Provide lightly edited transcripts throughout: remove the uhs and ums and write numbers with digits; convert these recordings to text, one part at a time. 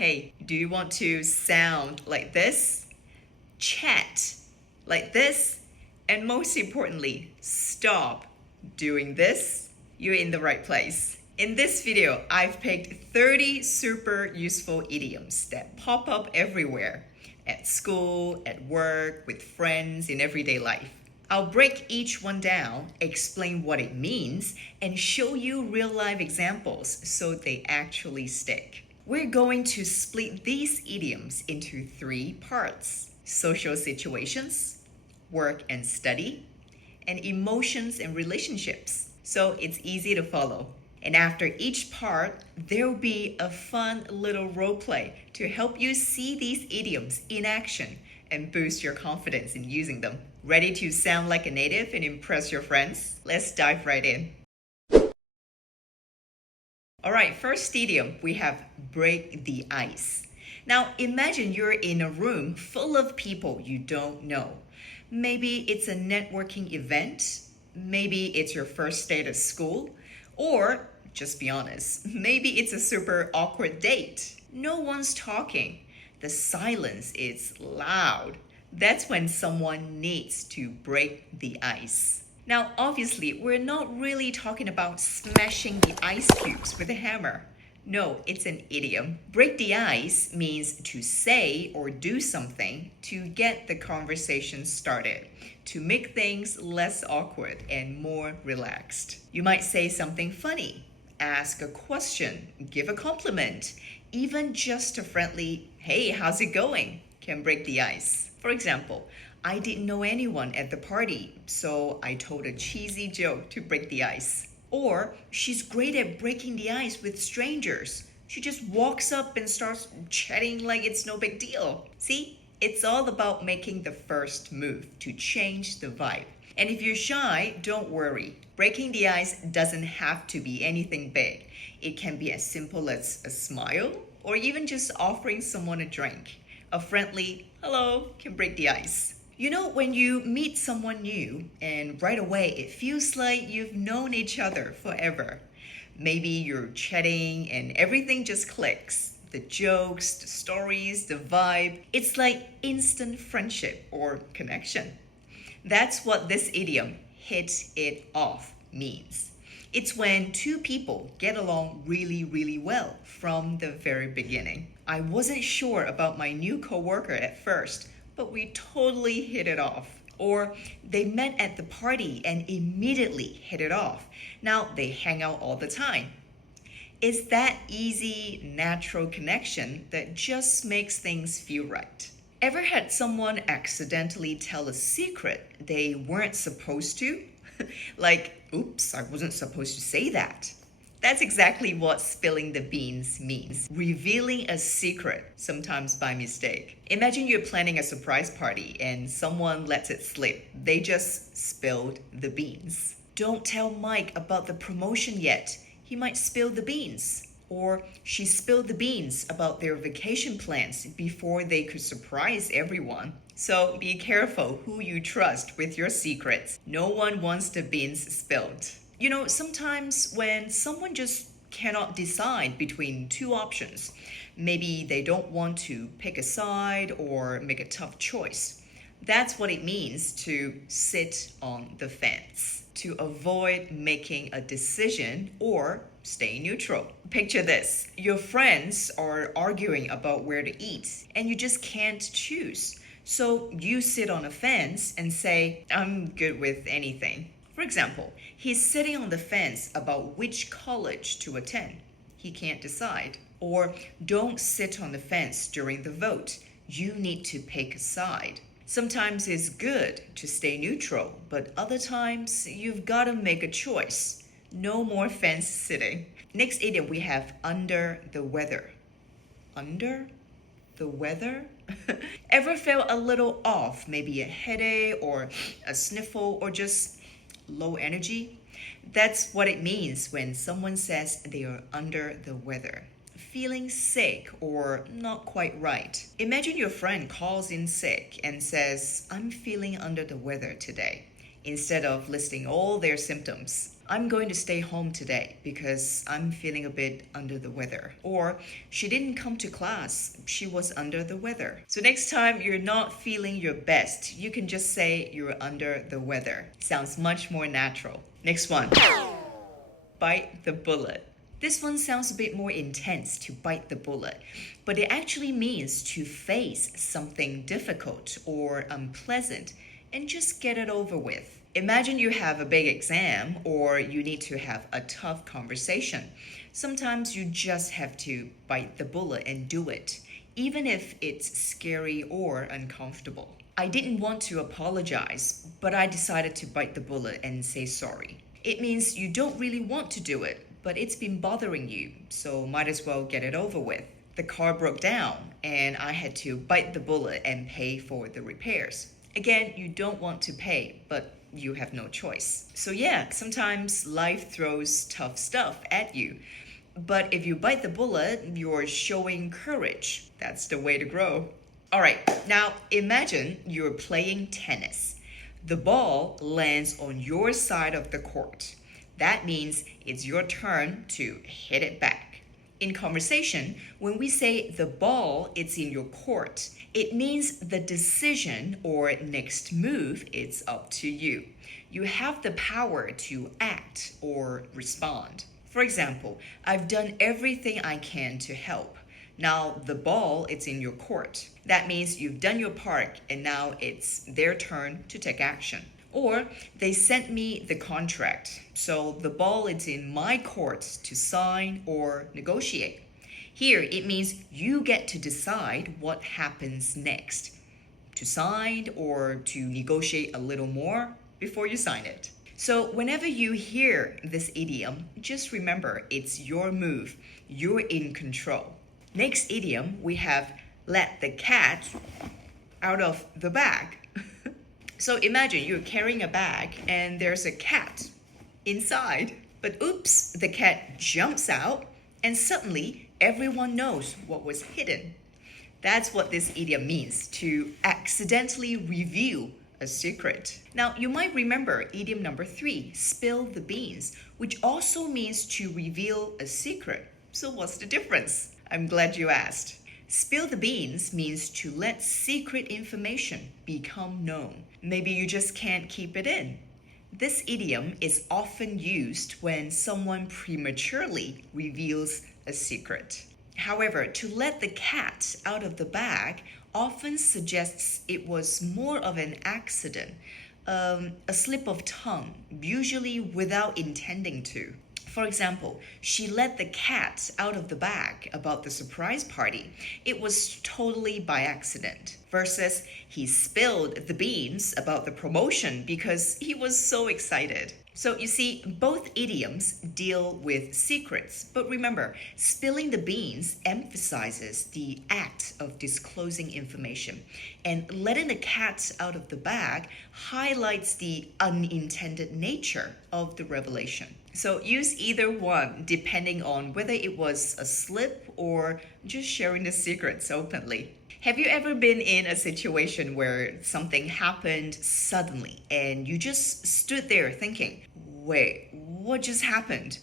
Hey, do you want to sound like this? Chat like this? And most importantly, stop doing this? You're in the right place. In this video, I've picked 30 super useful idioms that pop up everywhere at school, at work, with friends, in everyday life. I'll break each one down, explain what it means, and show you real-life examples so they actually stick. We're going to split these idioms into 3 parts: social situations, work and study, and emotions and relationships. So it's easy to follow. And after each part, there'll be a fun little role play to help you see these idioms in action and boost your confidence in using them. Ready to sound like a native and impress your friends? Let's dive right in. All right, first idiom, we have break the ice. Now, imagine you're in a room full of people you don't know. Maybe it's a networking event. Maybe it's your first day to school. Or, just be honest, maybe it's a super awkward date. No one's talking. The silence is loud. That's when someone needs to break the ice. Now, obviously, we're not really talking about smashing the ice cubes with a hammer. No, it's an idiom. Break the ice means to say or do something to get the conversation started, to make things less awkward and more relaxed. You might say something funny, ask a question, give a compliment, even just a friendly, "Hey, how's it going?" can break the ice. For example, I didn't know anyone at the party, so I told a cheesy joke to break the ice. Or, she's great at breaking the ice with strangers. She just walks up and starts chatting like it's no big deal. See, it's all about making the first move to change the vibe. And if you're shy, don't worry. Breaking the ice doesn't have to be anything big. It can be as simple as a smile or even just offering someone a drink. A friendly hello can break the ice. You know, when you meet someone new and right away it feels like you've known each other forever. Maybe you're chatting and everything just clicks. The jokes, the stories, the vibe. It's like instant friendship or connection. That's what this idiom, hit it off, means. It's when two people get along really, really well from the very beginning. I wasn't sure about my new coworker at first, but we totally hit it off. Or they met at the party and immediately hit it off. Now they hang out all the time. It's that easy, natural connection that just makes things feel right. Ever had someone accidentally tell a secret they weren't supposed to? Like, oops, I wasn't supposed to say that. That's exactly what spilling the beans means. Revealing a secret, sometimes by mistake. Imagine you're planning a surprise party and someone lets it slip. They just spilled the beans. Don't tell Mike about the promotion yet. He might spill the beans. Or she spilled the beans about their vacation plans before they could surprise everyone. So be careful who you trust with your secrets. No one wants the beans spilled. You know, sometimes when someone just cannot decide between 2 options, maybe they don't want to pick a side or make a tough choice. That's what it means to sit on the fence, to avoid making a decision or stay neutral. Picture this. Your friends are arguing about where to eat and you just can't choose. So you sit on a fence and say, "I'm good with anything." For example, he's sitting on the fence about which college to attend. He can't decide. Or don't sit on the fence during the vote. You need to pick a side. Sometimes it's good to stay neutral, but other times you've got to make a choice. No more fence sitting. Next idiom we have under the weather. Under the weather? Ever felt a little off? Maybe a headache or a sniffle or just low energy? That's what it means when someone says they are under the weather. Feeling sick or not quite right. Imagine your friend calls in sick and says, "I'm feeling under the weather today." instead of listing all their symptoms. I'm going to stay home today because I'm feeling a bit under the weather. Or she didn't come to class, she was under the weather. So next time you're not feeling your best, you can just say you're under the weather. Sounds much more natural. Next one. Bite the bullet. This one sounds a bit more intense, to bite the bullet, but it actually means to face something difficult or unpleasant and just get it over with. Imagine you have a big exam or you need to have a tough conversation. Sometimes you just have to bite the bullet and do it, even if it's scary or uncomfortable. I didn't want to apologize, but I decided to bite the bullet and say sorry. It means you don't really want to do it, but it's been bothering you, so might as well get it over with. The car broke down, and I had to bite the bullet and pay for the repairs. Again, you don't want to pay, but you have no choice. So yeah, sometimes life throws tough stuff at you. But if you bite the bullet, you're showing courage. That's the way to grow. All right, now imagine you're playing tennis. The ball lands on your side of the court. That means it's your turn to hit it back. In conversation, when we say the ball is in your court, it means the decision or next move is up to you. You have the power to act or respond. For example, I've done everything I can to help. Now the ball is in your court. That means you've done your part and now it's their turn to take action. Or they sent me the contract, so the ball is in my court to sign or negotiate. Here it means you get to decide what happens next. To sign or to negotiate a little more before you sign it. So whenever you hear this idiom, just remember it's your move. You're in control. Next idiom, we have let the cat out of the bag. So imagine you're carrying a bag and there's a cat inside. But oops, the cat jumps out and suddenly everyone knows what was hidden. That's what this idiom means, to accidentally reveal a secret. Now, you might remember idiom number 3, spill the beans, which also means to reveal a secret. So what's the difference? I'm glad you asked. Spill the beans means to let secret information become known. Maybe you just can't keep it in. This idiom is often used when someone prematurely reveals a secret. However, to let the cat out of the bag often suggests it was more of an accident, a slip of tongue, usually without intending to. For example, she let the cat out of the bag about the surprise party. It was totally by accident. Versus, he spilled the beans about the promotion because he was so excited. So you see, both idioms deal with secrets. But remember, spilling the beans emphasizes the act of disclosing information. And letting the cat out of the bag highlights the unintended nature of the revelation. So use either one depending on whether it was a slip or just sharing the secrets openly. Have you ever been in a situation where something happened suddenly and you just stood there thinking, wait, what just happened?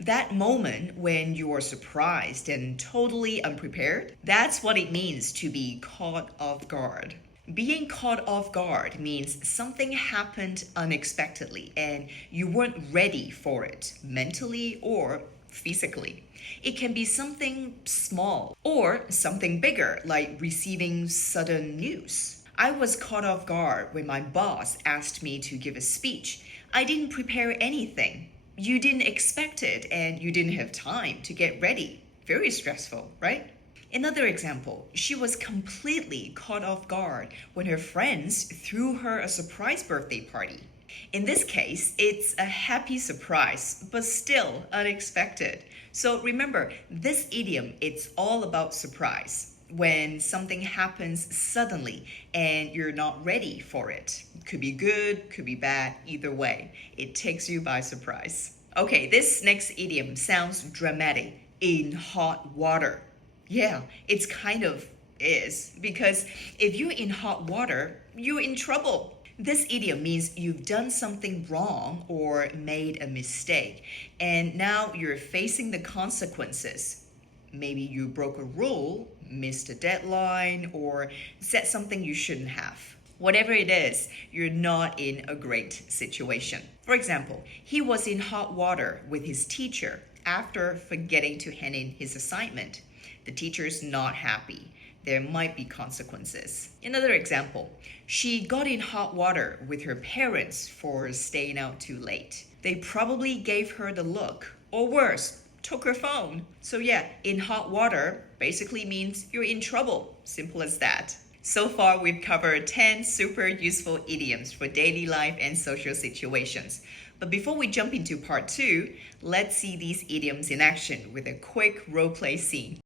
That moment when you are surprised and totally unprepared, that's what it means to be caught off guard. Being caught off guard means something happened unexpectedly and you weren't ready for it, mentally or physically. It can be something small or something bigger, like receiving sudden news. I was caught off guard when my boss asked me to give a speech. I didn't prepare anything. You didn't expect it and you didn't have time to get ready. Very stressful, right? Another example, she was completely caught off guard when her friends threw her a surprise birthday party. In this case, it's a happy surprise, but still unexpected. So remember, this idiom, it's all about surprise. When something happens suddenly and you're not ready for it. Could be good, could be bad, either way. It takes you by surprise. Okay, this next idiom sounds dramatic. In hot water. Yeah, it's kind of is, because if you're in hot water, you're in trouble. This idiom means you've done something wrong or made a mistake, and now you're facing the consequences. Maybe you broke a rule, missed a deadline, or said something you shouldn't have. Whatever it is, you're not in a great situation. For example, he was in hot water with his teacher after forgetting to hand in his assignment. The teacher's not happy. There might be consequences. Another example, she got in hot water with her parents for staying out too late. They probably gave her the look, or worse, took her phone. So yeah, in hot water basically means you're in trouble. Simple as that. So far, we've covered 10 super useful idioms for daily life and social situations. But before we jump into part 2, let's see these idioms in action with a quick role-play scene.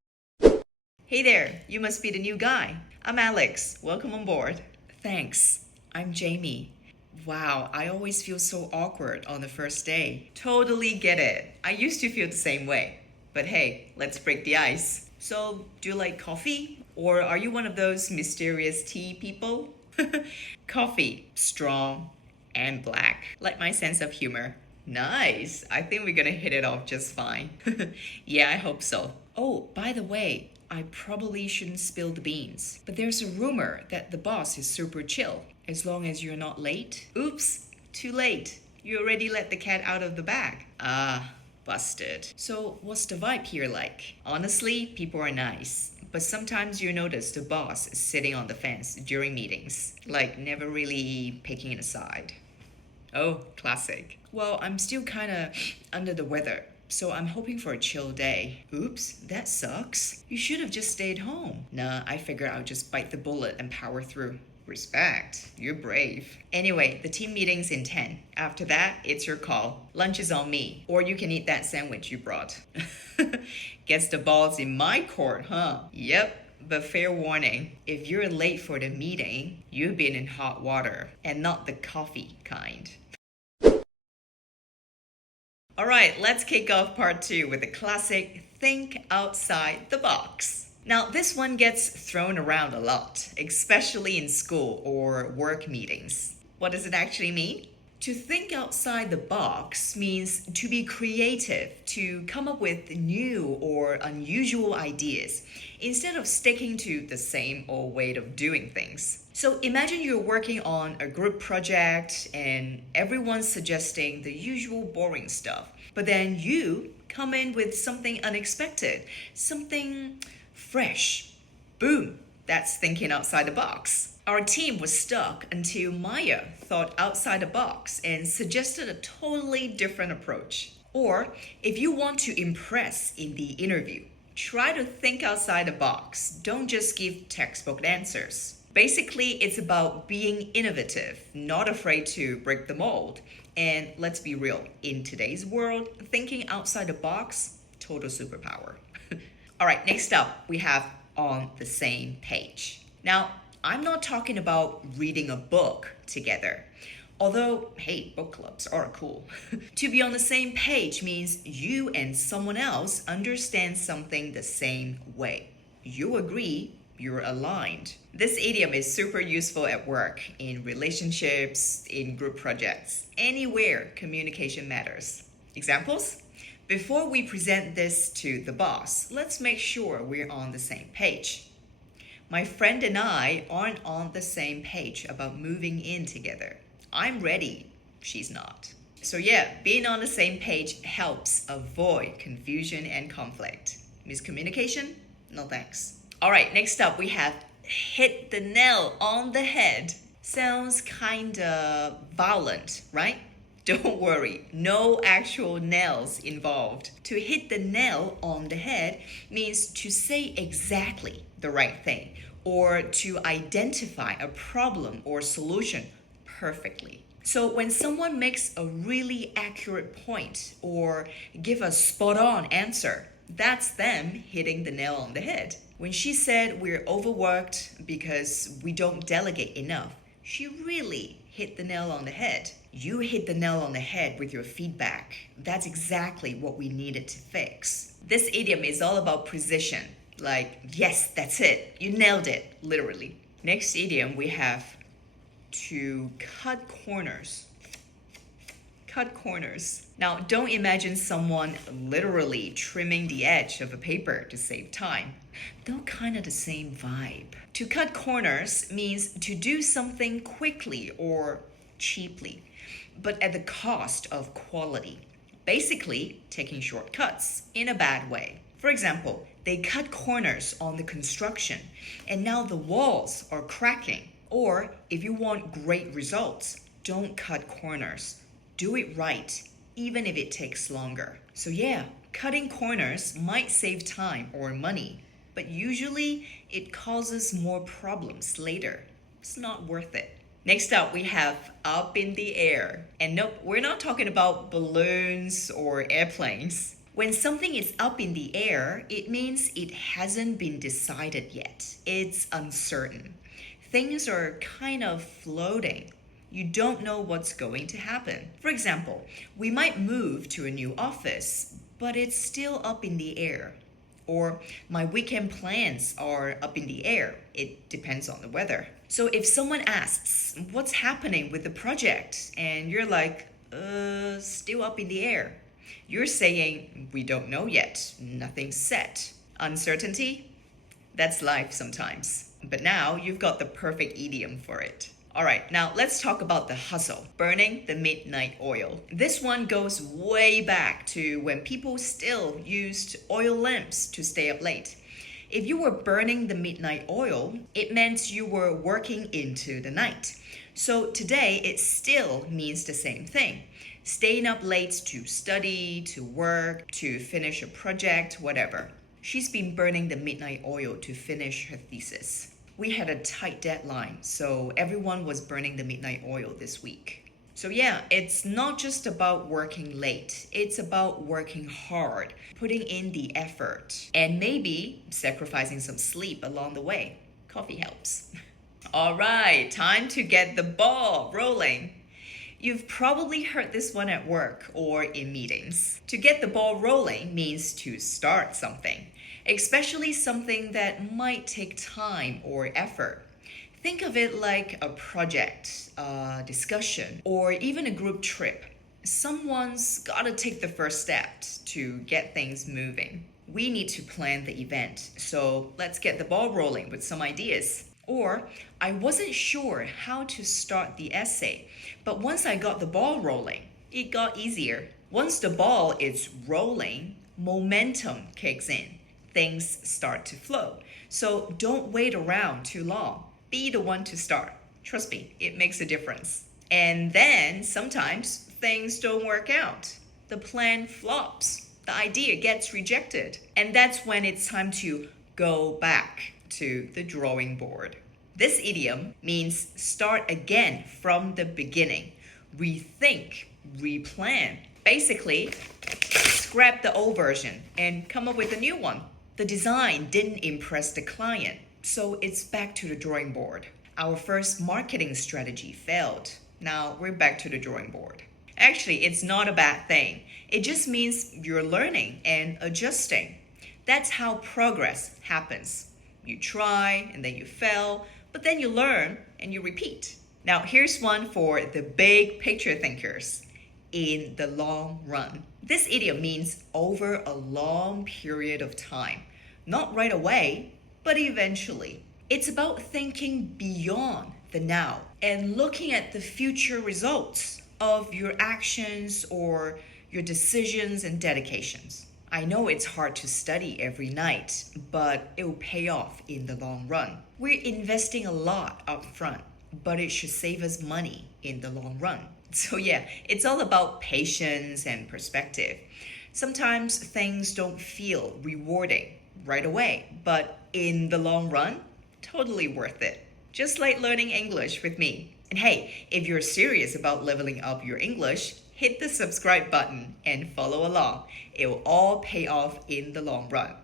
Hey there, you must be the new guy. I'm Alex. Welcome on board. Thanks. I'm Jamie. Wow, I always feel so awkward on the first day. Totally get it. I used to feel the same way. But hey, let's break the ice. So, do you like coffee? Or are you one of those mysterious tea people? Coffee, strong and black. Like my sense of humor. Nice. I think we're gonna hit it off just fine. Yeah, I hope so. Oh, by the way, I probably shouldn't spill the beans, but there's a rumor that the boss is super chill as long as you're not late. Oops, too late. You already let the cat out of the bag. Ah, busted. So, what's the vibe here like? Honestly, people are nice. But sometimes you notice the boss is sitting on the fence during meetings, like never really picking a side. Oh, classic. Well, I'm still kinda under the weather, so I'm hoping for a chill day. Oops, that sucks. You should have just stayed home. Nah, I figure I'll just bite the bullet and power through. Respect. You're brave. Anyway, the team meeting's in 10. After that, it's your call. Lunch is on me. Or you can eat that sandwich you brought. Guess the ball's in my court, huh? Yep. But fair warning, if you're late for the meeting, you've been in hot water, and not the coffee kind. All right, let's kick off part 2 with the classic think outside the box. Now, this one gets thrown around a lot, especially in school or work meetings. What does it actually mean? To think outside the box means to be creative, to come up with new or unusual ideas, instead of sticking to the same old way of doing things. So imagine you're working on a group project and everyone's suggesting the usual boring stuff, but then you come in with something unexpected, something fresh. Boom, that's thinking outside the box. Our team was stuck until Maya thought outside the box and suggested a totally different approach. Or if you want to impress in the interview, try to think outside the box. Don't just give textbook answers. Basically, it's about being innovative, not afraid to break the mold. And let's be real, in today's world, thinking outside the box, total superpower. All right, next up, we have on the same page. Now, I'm not talking about reading a book together. Although, hey, book clubs are cool. To be on the same page means you and someone else understand something the same way. You agree, you're aligned. This idiom is super useful at work, in relationships, in group projects, anywhere communication matters. Examples? Before we present this to the boss, let's make sure we're on the same page. My friend and I aren't on the same page about moving in together. I'm ready, she's not. So yeah, being on the same page helps avoid confusion and conflict. Miscommunication? No thanks. All right, next up we have hit the nail on the head. Sounds kinda violent, right? Don't worry, no actual nails involved. To hit the nail on the head means to say exactly the right thing or to identify a problem or solution perfectly. So when someone makes a really accurate point or give a spot-on answer, that's them hitting the nail on the head. When she said we're overworked because we don't delegate enough, she really hit the nail on the head. You hit the nail on the head with your feedback. That's exactly what we needed to fix. This idiom is all about precision. Like, yes, that's it. You nailed it, literally. Next idiom we have to cut corners. Cut corners. Now, don't imagine someone literally trimming the edge of a paper to save time. Though kind of the same vibe. To cut corners means to do something quickly or cheaply, but at the cost of quality. Basically, taking shortcuts in a bad way. For example, they cut corners on the construction, and now the walls are cracking. Or, if you want great results, don't cut corners. Do it right, even if it takes longer. So yeah, cutting corners might save time or money, but usually it causes more problems later. It's not worth it. Next up, we have up in the air. And nope, we're not talking about balloons or airplanes. When something is up in the air, it means it hasn't been decided yet. It's uncertain. Things are kind of floating. You don't know what's going to happen. For example, we might move to a new office, but it's still up in the air. Or my weekend plans are up in the air. It depends on the weather. So if someone asks, what's happening with the project? And you're like, still up in the air. You're saying, we don't know yet. Nothing's set. Uncertainty? That's life sometimes. But now you've got the perfect idiom for it. All right, now let's talk about the hustle, burning the midnight oil. This one goes way back to when people still used oil lamps to stay up late. If you were burning the midnight oil, it meant you were working into the night. So today, it still means the same thing. Staying up late to study, to work, to finish a project, whatever. She's been burning the midnight oil to finish her thesis. We had a tight deadline, so everyone was burning the midnight oil this week. So yeah, it's not just about working late. It's about working hard, putting in the effort, and maybe sacrificing some sleep along the way. Coffee helps. All right, time to get the ball rolling. You've probably heard this one at work or in meetings. To get the ball rolling means to start something, especially something that might take time or effort. Think of it like a project, a discussion, or even a group trip. Someone's gotta take the first step to get things moving. We need to plan the event, so let's get the ball rolling with some ideas. Or, I wasn't sure how to start the essay, but once I got the ball rolling, it got easier. Once the ball is rolling, momentum kicks in. Things start to flow. So don't wait around too long. Be the one to start. Trust me, it makes a difference. And then sometimes things don't work out. The plan flops. The idea gets rejected. And that's when it's time to go back to the drawing board. This idiom means start again from the beginning. Rethink, replan. Basically, scrap the old version and come up with a new one. The design didn't impress the client, so it's back to the drawing board. Our first marketing strategy failed. Now we're back to the drawing board. Actually, it's not a bad thing. It just means you're learning and adjusting. That's how progress happens. You try and then you fail, but then you learn and you repeat. Now, here's one for the big picture thinkers. In the long run. This idiom means over a long period of time. Not right away, but eventually. It's about thinking beyond the now and looking at the future results of your actions or your decisions and dedications. I know it's hard to study every night, but it will pay off in the long run. We're investing a lot up front, but it should save us money in the long run. So yeah, it's all about patience and perspective. Sometimes things don't feel rewarding right away, but in the long run, totally worth it. Just like learning English with me. And hey, if you're serious about leveling up your English, hit the subscribe button and follow along. It will all pay off in the long run.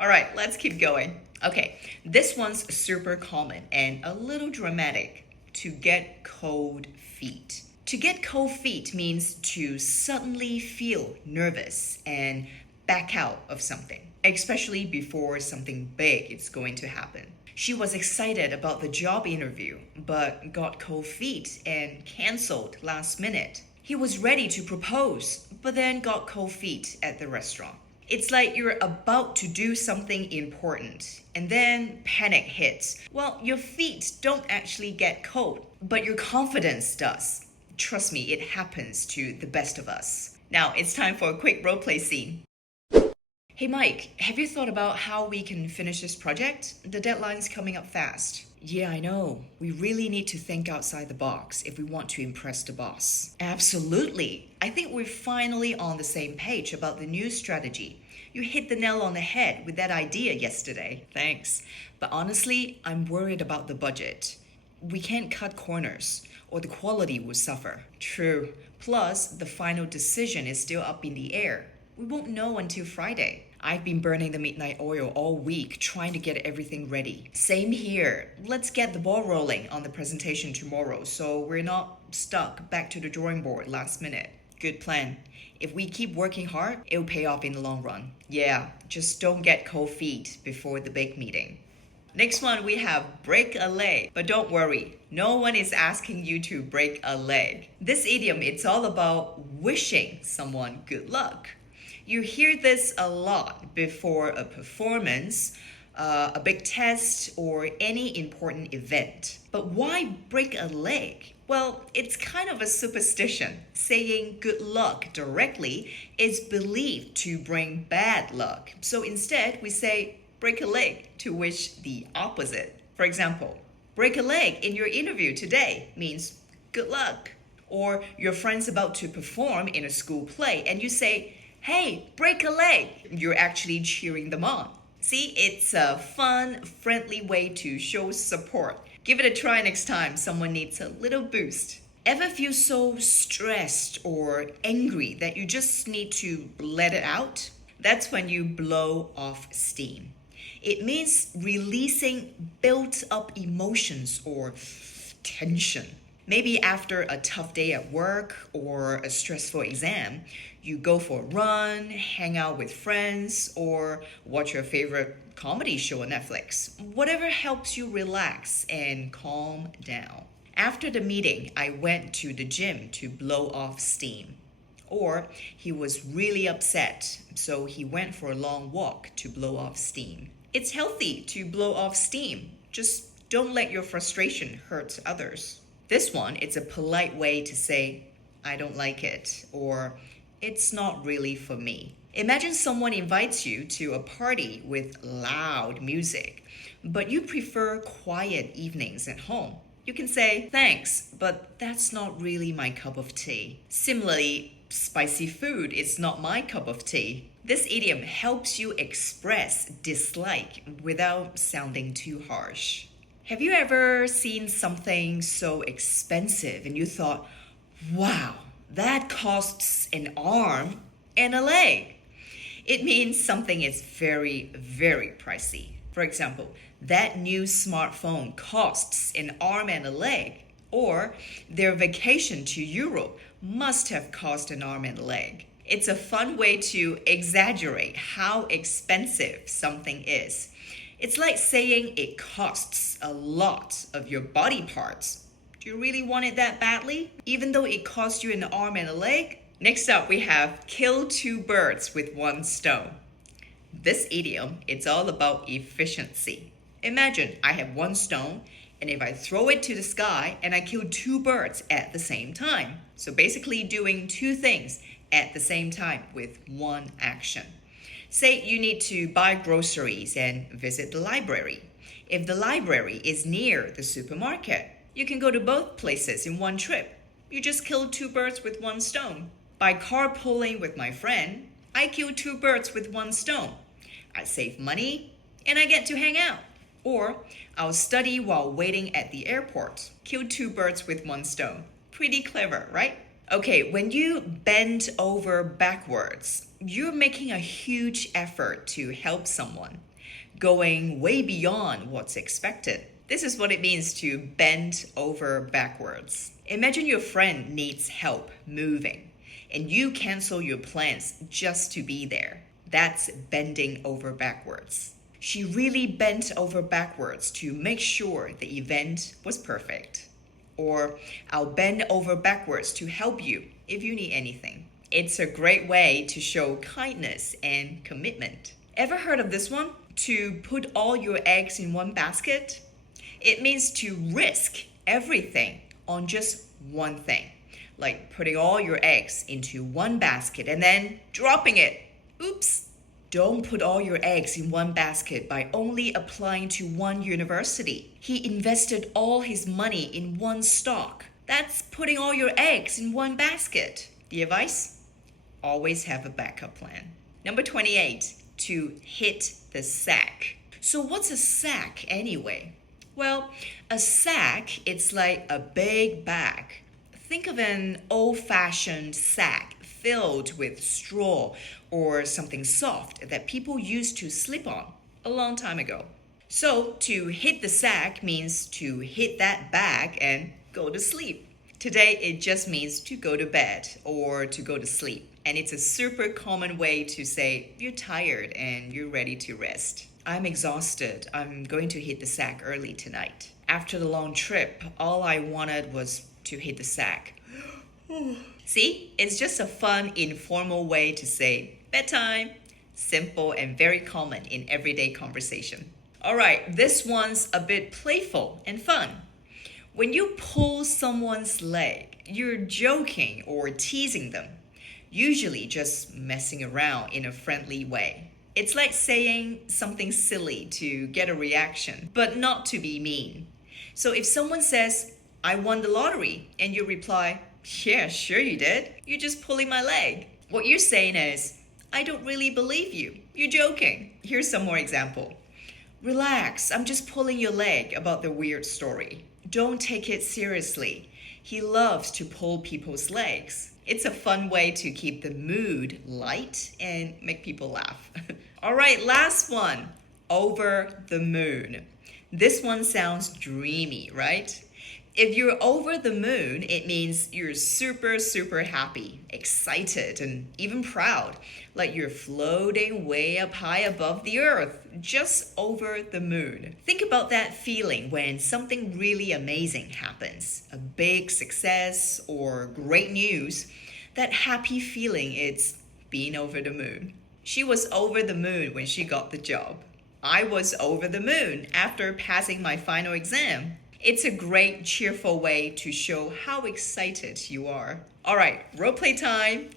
All right, let's keep going. Okay, this one's super common and a little dramatic. To get cold feet. To get cold feet means to suddenly feel nervous and back out of something, especially before something big is going to happen. She was excited about the job interview, but got cold feet and cancelled last minute. He was ready to propose, but then got cold feet at the restaurant. It's like you're about to do something important, and then panic hits. Well, your feet don't actually get cold, but your confidence does. Trust me, it happens to the best of us. Now, it's time for a quick roleplay scene. Hey Mike, have you thought about how we can finish this project? The deadline's coming up fast. Yeah, I know. We really need to think outside the box if we want to impress the boss. Absolutely. I think we're finally on the same page about the new strategy. You hit the nail on the head with that idea yesterday. Thanks. But honestly, I'm worried about the budget. We can't cut corners, or the quality will suffer. True. Plus, the final decision is still up in the air. We won't know until Friday. I've been burning the midnight oil all week trying to get everything ready. Same here. Let's get the ball rolling on the presentation tomorrow so we're not stuck back to the drawing board last minute. Good plan. If we keep working hard, it'll pay off in the long run. Yeah, just don't get cold feet before the big meeting. Next one, we have break a leg. But don't worry, no one is asking you to break a leg. This idiom, it's all about wishing someone good luck. You hear this a lot before a performance, a big test, or any important event. But why break a leg? Well, it's kind of a superstition. Saying good luck directly is believed to bring bad luck. So instead, we say break a leg to wish the opposite. For example, break a leg in your interview today means good luck. Or your friend's about to perform in a school play and you say, hey, break a leg. You're actually cheering them on. See, it's a fun, friendly way to show support. Give it a try next time someone needs a little boost. Ever feel so stressed or angry that you just need to let it out? That's when you blow off steam. It means releasing built up emotions or tension. Maybe after a tough day at work or a stressful exam, you go for a run, hang out with friends, or watch your favorite comedy show on Netflix. Whatever helps you relax and calm down. After the meeting, I went to the gym to blow off steam. Or he was really upset, so he went for a long walk to blow off steam. It's healthy to blow off steam. Just don't let your frustration hurt others. This one, it's a polite way to say, I don't like it, or it's not really for me. Imagine someone invites you to a party with loud music, but you prefer quiet evenings at home. You can say, thanks, but that's not really my cup of tea. Similarly, spicy food is not my cup of tea. This idiom helps you express dislike without sounding too harsh. Have you ever seen something so expensive and you thought, wow, that costs an arm and a leg? It means something is very, very pricey. For example, that new smartphone costs an arm and a leg, or their vacation to Europe must have cost an arm and a leg. It's a fun way to exaggerate how expensive something is. It's like saying it costs a lot of your body parts. Do you really want it that badly? Even though it costs you an arm and a leg? Next up, we have kill two birds with one stone. This idiom, it's all about efficiency. Imagine I have one stone, and if I throw it to the sky and I kill two birds at the same time. So basically doing two things at the same time with one action. Say you need to buy groceries and visit the library. If the library is near the supermarket, you can go to both places in one trip. You just killed two birds with one stone. By carpooling with my friend, I killed two birds with one stone. I save money and I get to hang out. Or I'll study while waiting at the airport. Kill two birds with one stone. Pretty clever, right? Okay, when you bend over backwards, you're making a huge effort to help someone, going way beyond what's expected. This is what it means to bend over backwards. Imagine your friend needs help moving, and you cancel your plans just to be there. That's bending over backwards. She really bent over backwards to make sure the event was perfect. Or, I'll bend over backwards to help you if you need anything. It's a great way to show kindness and commitment. Ever heard of this one? To put all your eggs in one basket? It means to risk everything on just one thing, like putting all your eggs into one basket and then dropping it. Oops! Don't put all your eggs in one basket by only applying to one university. He invested all his money in one stock. That's putting all your eggs in one basket. The advice? Always have a backup plan. Number 28, to hit the sack. So what's a sack anyway? Well, a sack, it's like a big bag. Think of an old-fashioned sack filled with straw or something soft that people used to sleep on a long time ago. So to hit the sack means to hit that bag and go to sleep. Today it just means to go to bed or to go to sleep. And it's a super common way to say you're tired and you're ready to rest. I'm exhausted. I'm going to hit the sack early tonight. After the long trip, all I wanted was to hit the sack. See, it's just a fun, informal way to say bedtime. Simple and very common in everyday conversation. All right, this one's a bit playful and fun. When you pull someone's leg, you're joking or teasing them, usually just messing around in a friendly way. It's like saying something silly to get a reaction, but not to be mean. So if someone says, I won the lottery, and you reply, yeah, sure you did. You're just pulling my leg. What you're saying is, I don't really believe you. You're joking. Here's some more example. Relax, I'm just pulling your leg about the weird story. Don't take it seriously. He loves to pull people's legs. It's a fun way to keep the mood light and make people laugh. All right, last one. Over the moon. This one sounds dreamy, right? If you're over the moon, it means you're super, super happy, excited, and even proud. Like you're floating way up high above the earth, just over the moon. Think about that feeling when something really amazing happens, a big success or great news. That happy feeling, it's being over the moon. She was over the moon when she got the job. I was over the moon after passing my final exam. It's a great, cheerful way to show how excited you are. All right, role play time.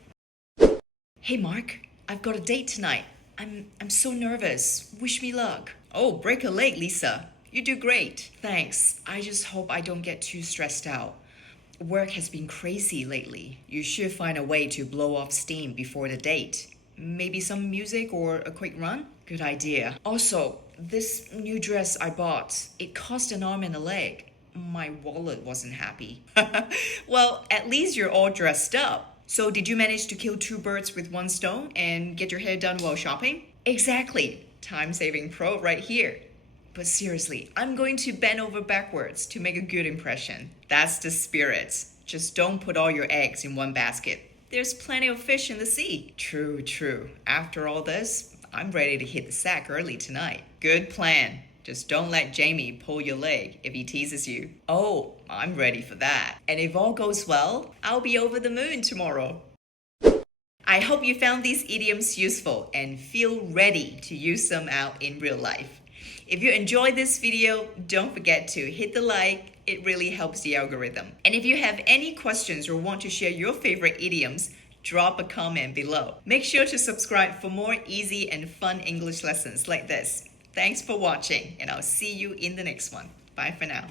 Hey, Mark, I've got a date tonight. I'm so nervous. Wish me luck. Oh, break a leg, Lisa. You do great. Thanks. I just hope I don't get too stressed out. Work has been crazy lately. You should find a way to blow off steam before the date. Maybe some music or a quick run? Good idea. Also, this new dress I bought, it cost an arm and a leg. My wallet wasn't happy. Well, at least you're all dressed up. So did you manage to kill two birds with one stone and get your hair done while shopping? Exactly. Time-saving pro right here. But seriously, I'm going to bend over backwards to make a good impression. That's the spirit. Just don't put all your eggs in one basket. There's plenty of fish in the sea. True, true. After all this, I'm ready to hit the sack early tonight. Good plan. Just don't let Jamie pull your leg if he teases you. Oh, I'm ready for that. And if all goes well, I'll be over the moon tomorrow. I hope you found these idioms useful and feel ready to use them out in real life. If you enjoyed this video, don't forget to hit the like. It really helps the algorithm. And if you have any questions or want to share your favorite idioms, drop a comment below. Make sure to subscribe for more easy and fun English lessons like this. Thanks for watching, and I'll see you in the next one. Bye for now.